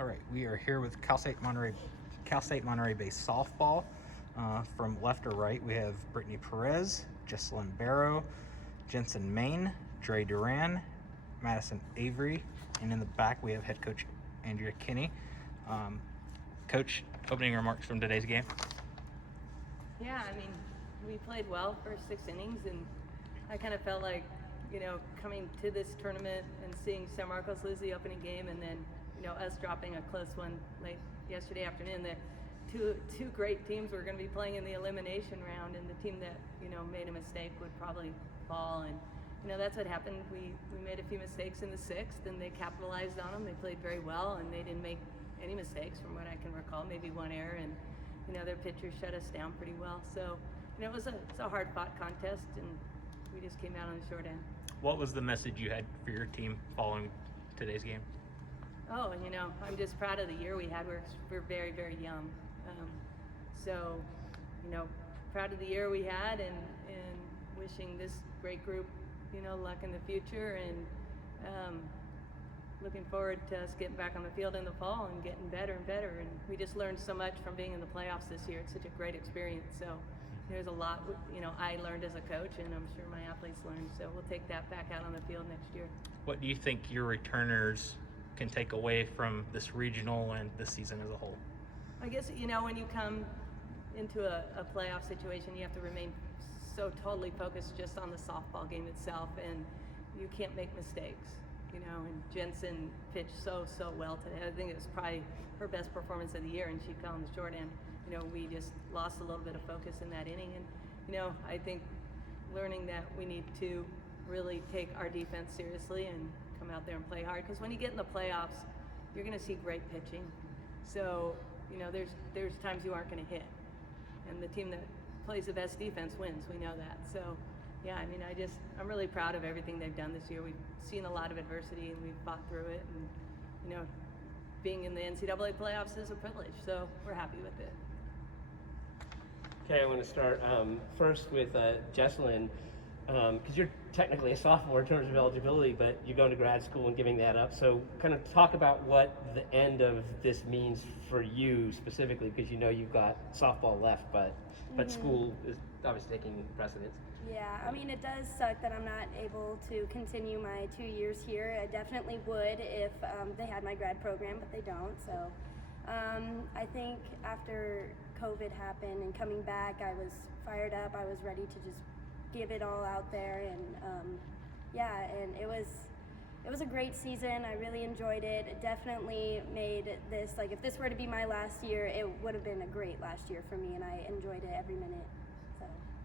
All right, we are here with Cal State Monterey based softball. From left to right, we have Brittney Perez, Jessilyn Barrow, Jensen Drea Duran, Madison Avery, and in the back we have head coach Andrea Kenney. Coach, opening remarks from today's game. Yeah, I mean, we played well first 6 innings, and I kind of felt like, coming to this tournament and seeing San Marcos lose the opening game, and then, us dropping a close one late yesterday afternoon, that two great teams were going to be playing in the elimination round, and the team that, made a mistake would probably fall. And, that's what happened. We made a few mistakes in the 6th, and they capitalized on them. They played very well, and they didn't make any mistakes from what I can recall, maybe one error, and, their pitchers shut us down pretty well. So, it's a hard-fought contest, and we just came out on the short end. What was the message you had for your team following today's game? Oh, I'm just proud of the year we had. We're very, very young. So, proud of the year we had, and wishing this great group, luck in the future, and looking forward to us getting back on the field in the fall and getting better and better. And we just learned so much from being in the playoffs this year. It's such a great experience. So there's a lot, I learned as a coach, and I'm sure my athletes learned. So we'll take that back out on the field next year. What do you think your returners can take away from this regional and this season as a whole? I guess, when you come into a playoff situation, you have to remain so totally focused just on the softball game itself, and you can't make mistakes. And Jensen pitched so well today. I think it was probably her best performance of the year, and she fell on the short end. We just lost a little bit of focus in that inning, and I think learning that we need to really take our defense seriously and come out there and play hard, because when you get in the playoffs, you're going to see great pitching. So there's times you aren't going to hit, and the team that plays the best defense wins. We know that. So yeah, I'm really proud of everything they've done this year. We've seen a lot of adversity, and we've fought through it, and being in the NCAA playoffs is a privilege, so we're happy with it. Okay, I want to start first with Jessilyn, because you're technically a sophomore in terms of eligibility, but you're going to grad school and giving that up. So kind of talk about what the end of this means for you specifically, because you've got softball left, but school is obviously taking precedence. Yeah, it does suck that I'm not able to continue my 2 years here. I definitely would if they had my grad program, but they don't. So I think after COVID happened and coming back, I was fired up. I was ready to just give it all out there, and and it was a great season. I really enjoyed it. It definitely made this, if this were to be my last year, it would have been a great last year for me, and I enjoyed it every minute.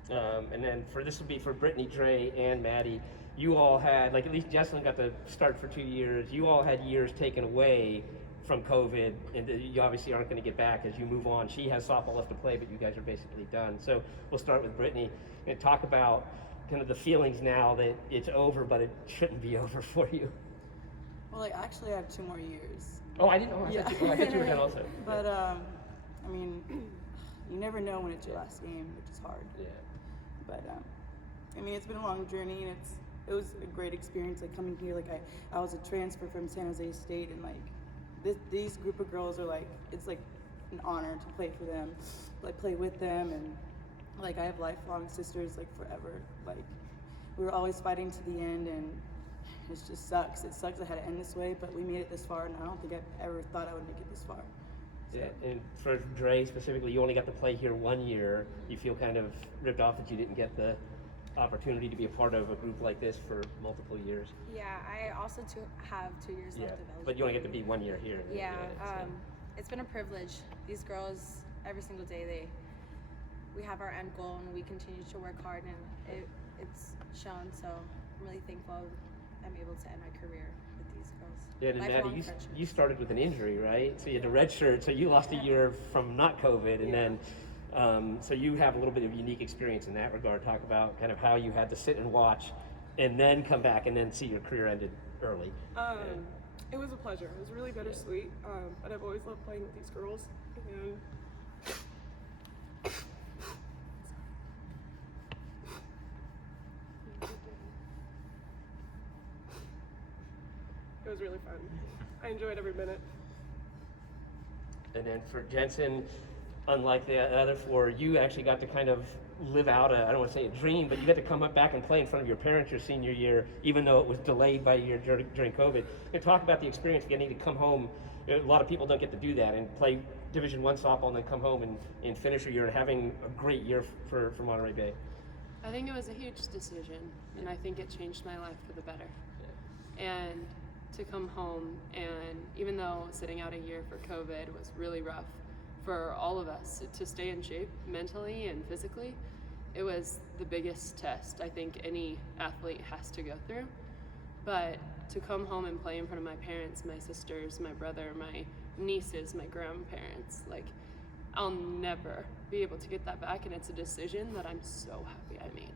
So. And then this would be for Brittney, Drea, and Maddie. You all had, at least Jessilyn got to start for 2 years. You all had years taken away from COVID, and you obviously aren't going to get back as you move on. She has softball left to play, but you guys are basically done. So we'll start with Brittney and talk about kind of the feelings now that it's over, but it shouldn't be over for you. Well, actually I have 2 more years. Oh, I didn't know. I thought you were done also. But, you never know when it's your last game, which is hard. Yeah. But, it's been a long journey, and it was a great experience, coming here. I was a transfer from San Jose State, and, these group of girls are, it's, an honor to play for them, play with them, and, I have lifelong sisters, forever. We were always fighting to the end, and it just sucks. It sucks I had to end this way, but we made it this far, and I don't think I ever thought I would make it this far. So. Yeah, and for Drea specifically, you only got to play here 1 year. You feel kind of ripped off that you didn't get the opportunity to be a part of a group like this for multiple years. Yeah, I also have 2 years left of eligibility. But you only get to be 1 year here. Yeah, it's been a privilege. These girls, every single day, we have our end goal, and we continue to work hard, and it's shown. So I'm really thankful I'm able to end my career with these girls. Yeah, and Maddie, you started with an injury, right? So you had a red shirt, so you lost a year from not COVID, and then so you have a little bit of unique experience in that regard. Talk about kind of how you had to sit and watch and then come back and then see your career ended early. It was a pleasure. It was really bittersweet, but I've always loved playing with these girls. And it was really fun. I enjoyed every minute. And then for Jensen, unlike the other four, you actually got to kind of live out I don't want to say a dream, but you got to come back and play in front of your parents your senior year, even though it was delayed by a year during COVID. And talk about the experience of getting to come home. A lot of people don't get to do that and play Division I softball and then come home and finish your year and having a great year for Monterey Bay. I think it was a huge decision, and I think it changed my life for the better. And to come home, and even though sitting out a year for COVID was really rough for all of us to stay in shape mentally and physically, it was the biggest test I think any athlete has to go through. But to come home and play in front of my parents, my sisters, my brother, my nieces, my grandparents, like, I'll never be able to get that back, and it's a decision that I'm so happy I made.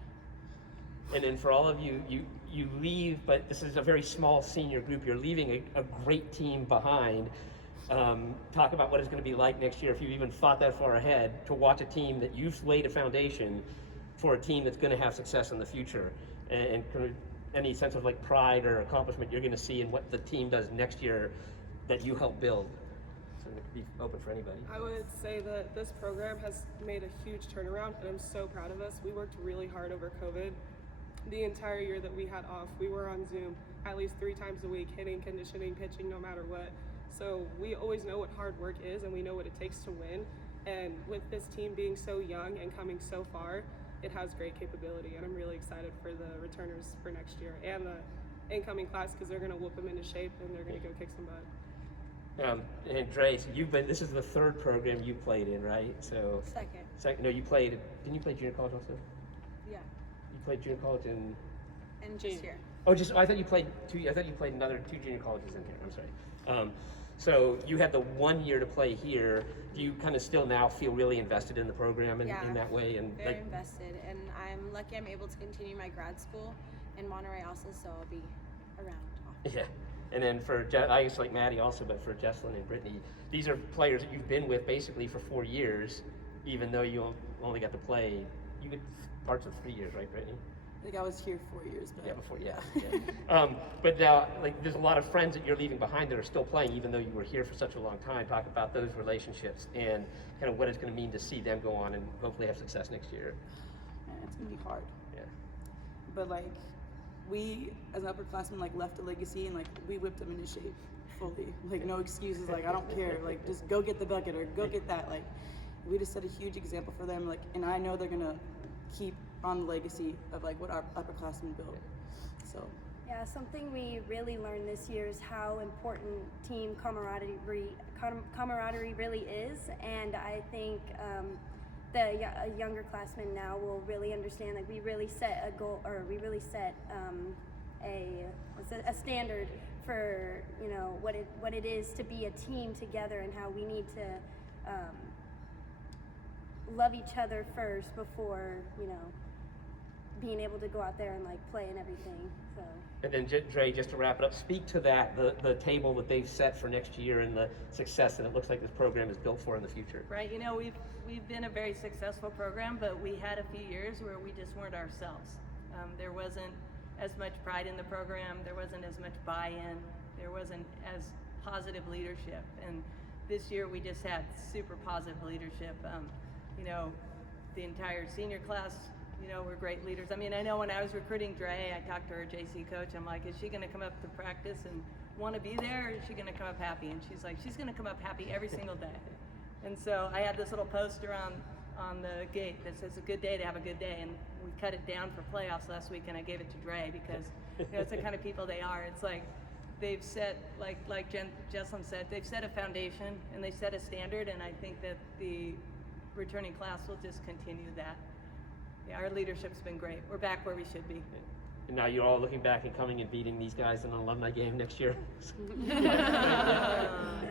And then for all of you, you leave, but this is a very small senior group. You're leaving a great team behind. Talk about what it's going to be like next year, if you've even thought that far ahead, to watch a team that you've laid a foundation for a team that's going to have success in the future. And any sense of like pride or accomplishment you're going to see in what the team does next year that you help build. So it could be open for anybody. I would say that this program has made a huge turnaround, and I'm so proud of us. We worked really hard over COVID. The entire year that we had off, we were on Zoom at least 3 times a week, hitting, conditioning, pitching, no matter what. So we always know what hard work is, and we know what it takes to win. And with this team being so young and coming so far, it has great capability, and I'm really excited for the returners for next year and the incoming class, because they're going to whoop them into shape and they're going to go kick some butt. And Drea, so this is the 3rd program you played in, right? So Second. No, didn't you play junior college also? Yeah. You played junior college in? And just here. I thought you played 2 another 2 junior colleges in here. I'm sorry. So you had the 1 year to play here. Do you kind of still now feel really invested in the program in that way? And very invested, and I'm lucky I'm able to continue my grad school in Monterey also, so I'll be around often. Yeah. And then I guess like Maddie also, but for Jessilyn and Brittney, these are players that you've been with basically for 4 years, even though you only got to play, you did parts of 3 years, right, Brittney? I think I was here 4 years, but But now, like, there's a lot of friends that you're leaving behind that are still playing, even though you were here for such a long time. Talk about those relationships and kind of what it's going to mean to see them go on and hopefully have success next year. man, it's gonna be hard. Yeah. But like, we as an upperclassmen like left a legacy, and like we whipped them into shape fully. Like no excuses. Like I don't care. Like just go get the bucket or go get that. Like we just set a huge example for them. Like, and I know they're gonna keep on the legacy of like what our upperclassmen built. So. Yeah, something we really learned this year is how important team camaraderie really is, and I think the younger classmen now will really understand. Like we really set a goal, or we really set a standard for what it is to be a team together, and how we need to love each other first before being able to go out there and like play and everything. So. And then Dre, just to wrap it up, speak to that, the table that they've set for next year and the success that it looks like this program is built for in the future. Right, we've been a very successful program, but we had a few years where we just weren't ourselves. There wasn't as much pride in the program, there wasn't as much buy-in, there wasn't as positive leadership. And this year we just had super positive leadership. The entire senior class, we're great leaders. I mean, I know when I was recruiting Drea, I talked to her JC coach. I'm like, is she going to come up to practice and want to be there, or is she going to come up happy? And she's like, she's going to come up happy every single day. And so I had this little poster on the gate that says, a good day to have a good day. And we cut it down for playoffs last week, and I gave it to Drea because it's the kind of people they are. It's like they've set, like Jessilyn said, they've set a foundation and they set a standard, and I think that the returning class will just continue that. Yeah, our leadership's been great. We're back where we should be. And now you're all looking back and coming and beating these guys in an alumni game next year.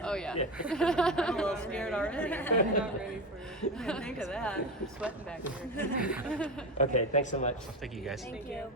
Oh yeah. I'm a little scared already. I'm not ready for it. I didn't think of that. I'm sweating back here. Okay, thanks so much. Thank you guys. Thank you.